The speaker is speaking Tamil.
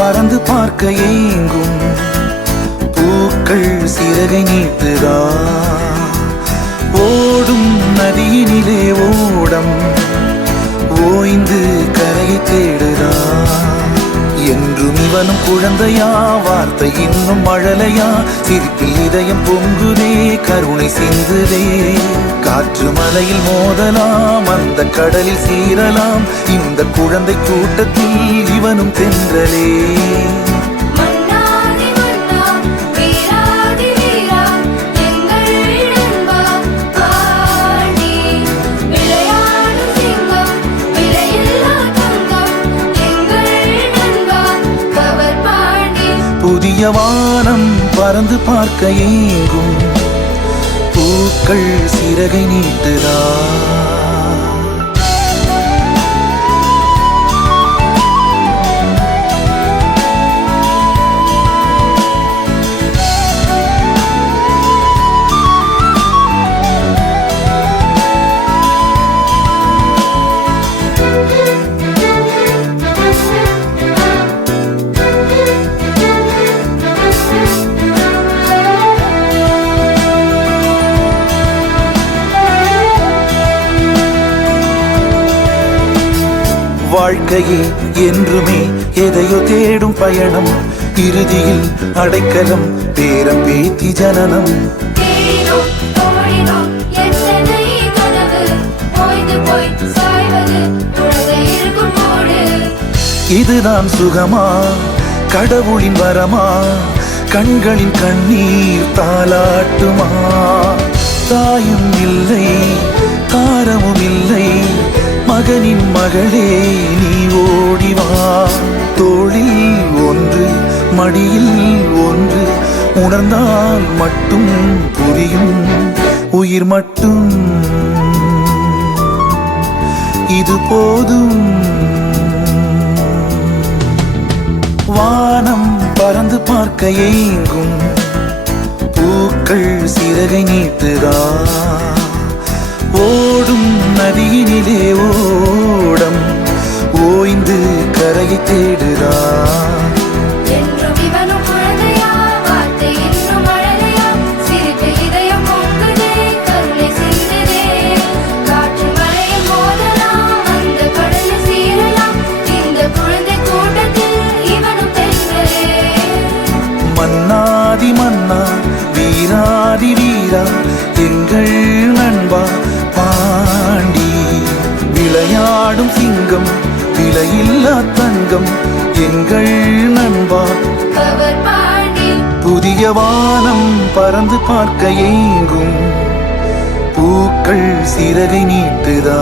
பறந்து பார்க்க ஏங்கும் பூக்கள் சிறகை நீட்டுதா ஓடும் நதியினிலே ஓடம் ஓய்ந்து கரையை தேடுதா என்றும் இவனும் குழந்தையா வார்த்தை இன்னும் மழலையா சிரிப்பில் இதயம் பொங்குதே கருணை சிந்துதே காற்று மலையில் மோதலாம் அந்த கடலில் சீரலாம் இந்த குழந்தை கூட்டத்தில் இவனும் தென்றலே புதிய வானம் பறந்து பார்க்க ஏங்கும் பூக்கள் சிறகை நீட்டுதா வாழ்க்கையே என்றுமே எதையோ தேடும் பயணம் இறுதியில் அடைக்கலம் பேரம் பேத்தி ஜனனம் இதுதான் சுகமா கடவுளின் வரமா கண்களின் கண்ணீர் தாலாட்டுமா தாயும் இல்லை தாரமும் இல்லை மகனின் மகளே நீ ஓடிவா தோளில் ஒன்று மடியில் ஒன்று உணர்ந்தால் மட்டும் புரியும் உயிர் மட்டும் இது போதும் வானம் பறந்து பார்க்க ஏங்கும் பூக்கள் சிறகை நீட்டுதா ஓடும் நதியினிலே ஓடம் ஓய்ந்து கரையை தேடுதா மன்னாதி மன்னா வீராதி வீரா எங்கள் நண்பா பாண்டி விளையாடும் சிங்கம் விலையில்லா தங்கம் எங்கள் நண்பா புதிய வானம் பறந்து பார்க்க ஏங்கும் பூக்கள் சிறகை நீட்டுதா